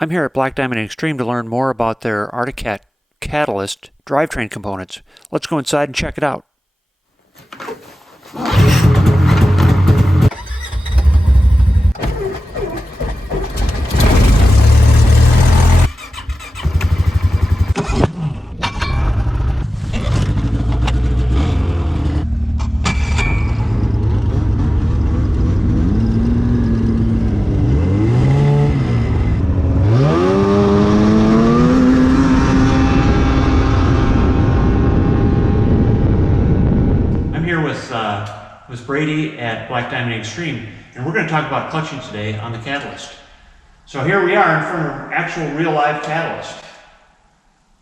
I'm here at Black Diamond Xtreme to learn more about their Arctic Catalyst drivetrain components. Let's go inside and check it out. With Brady at Black Diamond Xtreme, and we're going to talk about clutching today on the Catalyst. So here we are in front of actual real live Catalyst.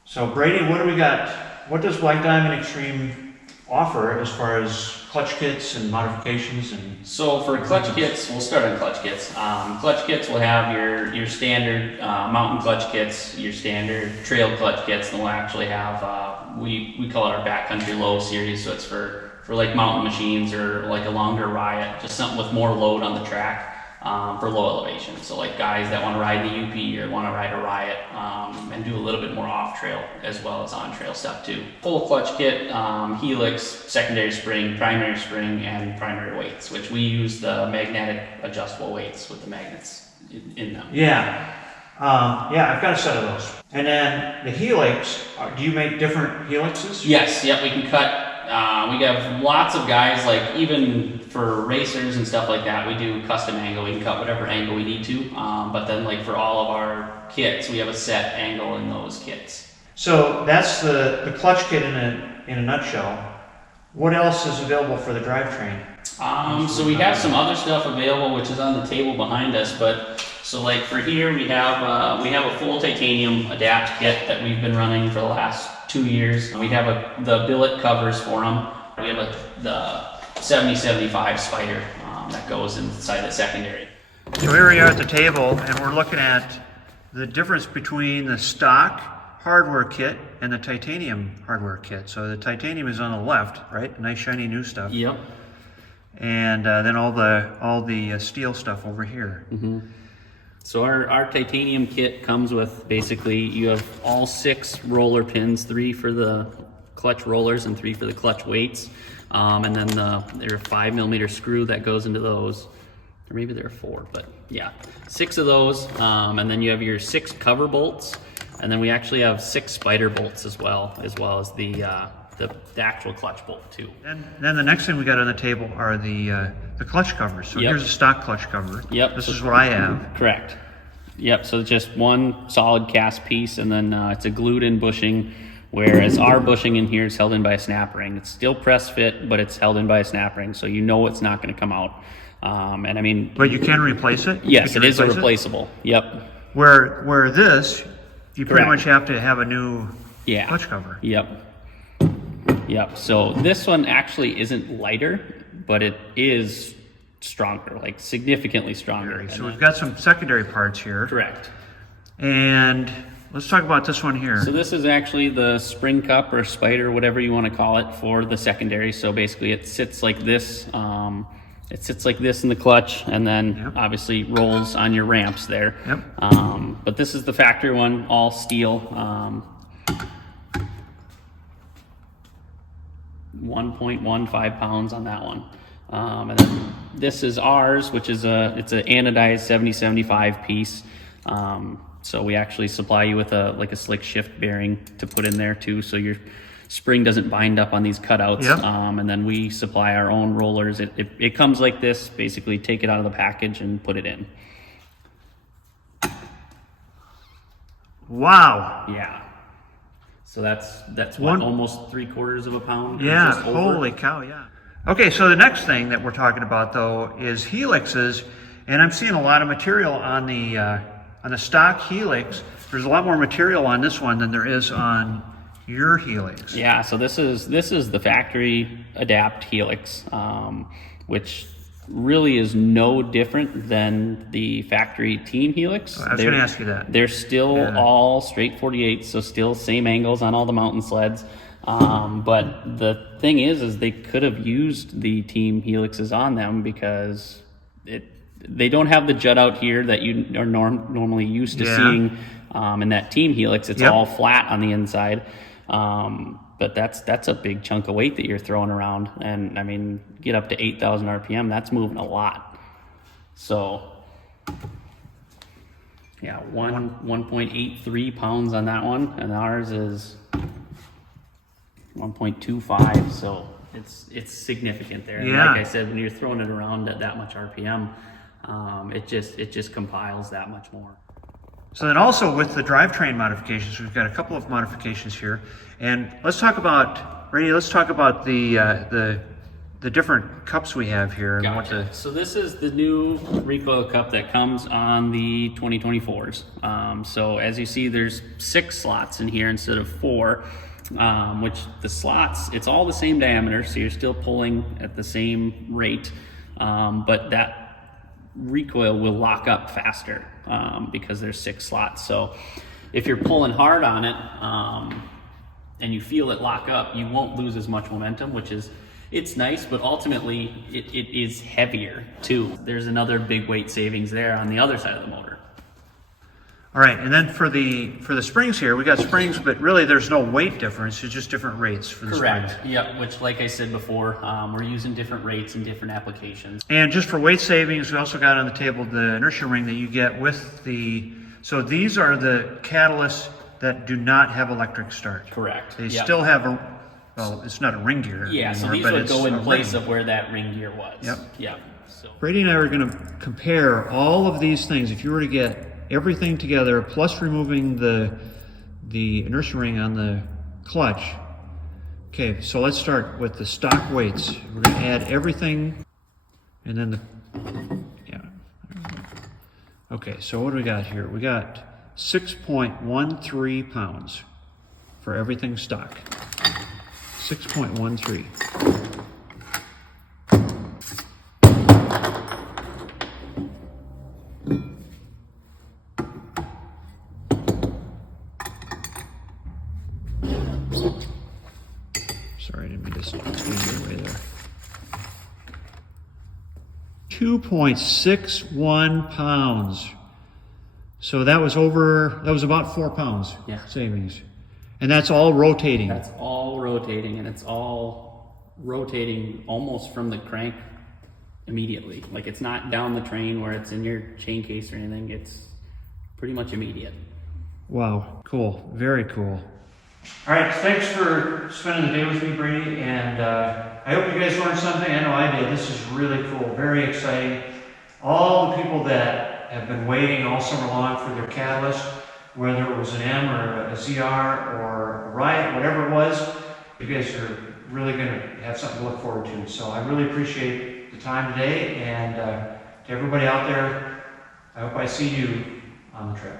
So Brady, what do we got? What does Black Diamond Xtreme offer as far as clutch kits and modifications? And so for clutch kits, we'll start on clutch kits. Clutch kits will have your standard mountain clutch kits, your standard trail clutch kits, and we'll actually have we call it our backcountry low series. So it's for like mountain machines or like a longer riot, just something with more load on the track for low elevation. So like guys that want to ride the UP or want to ride a riot and do a little bit more off trail as well as on trail stuff too. Full clutch kit, helix, secondary spring, and primary weights, which we use the magnetic adjustable weights with the magnets in them. Yeah, I've got a set of those. And then the helix, do you make different helixes? Yes, yep, we can cut. We have lots of guys, like even for racers and stuff like that, we do custom angle. We can cut whatever angle we need to, but then like for all of our kits, we have a set angle in those kits. So that's the clutch kit in a nutshell. What else is available for the drivetrain? So we have some other stuff available, which is on the table behind us, but so like for here, we have a full titanium adapt kit that we've been running for the last 2 years. We have the billet covers for them. We have the 7075 Spider that goes inside the secondary. So here we are at the table, and we're looking at the difference between the stock hardware kit and the titanium hardware kit. So the titanium is on the left, right? Nice shiny new stuff. Yep. And then all the steel stuff over here. Mm-hmm. So our titanium kit comes with basically you have all 6 roller pins, 3 for the clutch rollers and 3 for the clutch weights, and then there's a 5mm screw that goes into those, or maybe there are 4, but yeah, 6 of those, and then you have your 6 cover bolts, and then we actually have 6 spider bolts as well as the actual clutch bolt too. And then the next thing we got on the table are the clutch covers. So yep. Here's a stock clutch cover. Yep. This is what I have. Correct. Yep. So just one solid cast piece, and then it's a glued in bushing, whereas our bushing in here is held in by a snap ring. It's still press fit, but it's held in by a snap ring, so you know it's not going to come out. And I mean, but you can replace it. Yes, it is a replaceable. Yep. Where this, you pretty much have to have a new clutch cover. Yep. Yep, so this one actually isn't lighter, but it is stronger, like significantly stronger. So we've got some secondary parts here. Correct. And let's talk about this one here. So this is actually the spring cup or spider, whatever you want to call it, for the secondary. So basically it sits like this. It sits like this in the clutch, and then obviously rolls on your ramps there. Yep. But this is the factory one, all steel. 1.15 pounds on that one, and then this is ours, which is it's an anodized 7075 piece. So we actually supply you with a slick shift bearing to put in there too, so your spring doesn't bind up on these cutouts. Yep. And then we supply our own rollers. It comes like this. Basically, take it out of the package and put it in. Wow. Yeah. So that's what, almost 3/4 of a pound? Yeah, holy cow, yeah. Okay, so the next thing that we're talking about though is helixes, and I'm seeing a lot of material on the stock helix. There's a lot more material on this one than there is on your helix. Yeah, so this is the factory adapt helix, which really is no different than the factory team helix. I was going to ask you that. They're still all straight 48, so still same angles on all the mountain sleds. But the thing is they could have used the team helixes on them because they don't have the jut out here that you are normally used to seeing in that team helix. It's all flat on the inside. But that's a big chunk of weight that you're throwing around. And I mean, get up to 8,000 RPM, that's moving a lot. So yeah, 1.83 pounds on that one, and ours is 1.25, so it's significant there. And like I said, when you're throwing it around at that much RPM, it just compiles that much more. So then also with the drivetrain modifications, we've got a couple of modifications here. And let's talk about, Brady, let's talk about the different cups we have here. And Gotcha. So this is the new recoil cup that comes on the 2024s. So as you see, there's 6 slots in here instead of 4, which the slots, it's all the same diameter, so you're still pulling at the same rate, but that recoil will lock up faster because there's 6 slots. So if you're pulling hard on it and you feel it lock up, you won't lose as much momentum, which is, it's nice, but ultimately it is heavier too. There's another big weight savings there on the other side of the motor. All right, and then for the springs here, we got springs, but really there's no weight difference. It's just different rates for the springs. Correct. Yep. Which, like I said before, we're using different rates in different applications. And just for weight savings, we also got on the table the inertia ring that you get with the. So these are the catalysts that do not have electric start. Correct. They still have a. Well, it's not a ring gear. Yeah. Anymore, So these but would it's go in a place ring. of where that ring gear was. Yep. Yep. So Brady and I are going to compare all of these things. If you were to get everything together, plus removing the inertia ring on the clutch. Okay, so let's start with the stock weights. We're going to add everything, and then Okay, so what do we got here? We got 6.13 pounds for everything stock. 6.13. Sorry, I didn't mean to stand your way there. 2.61 pounds. So that was about 4 pounds savings. And that's all rotating. that's all rotating, and it's all rotating almost from the crank immediately. Like, it's not down the train where it's in your chain case or anything. It's pretty much immediate. Wow, cool, very cool. All right, thanks for spending the day with me, Brady, and I hope you guys learned something. I know I did. This is really cool, very exciting. All the people that have been waiting all summer long for their catalyst, whether it was an M or a ZR or a Riot, whatever it was, you guys are really going to have something to look forward to. So I really appreciate the time today, and to everybody out there, I hope I see you on the trip.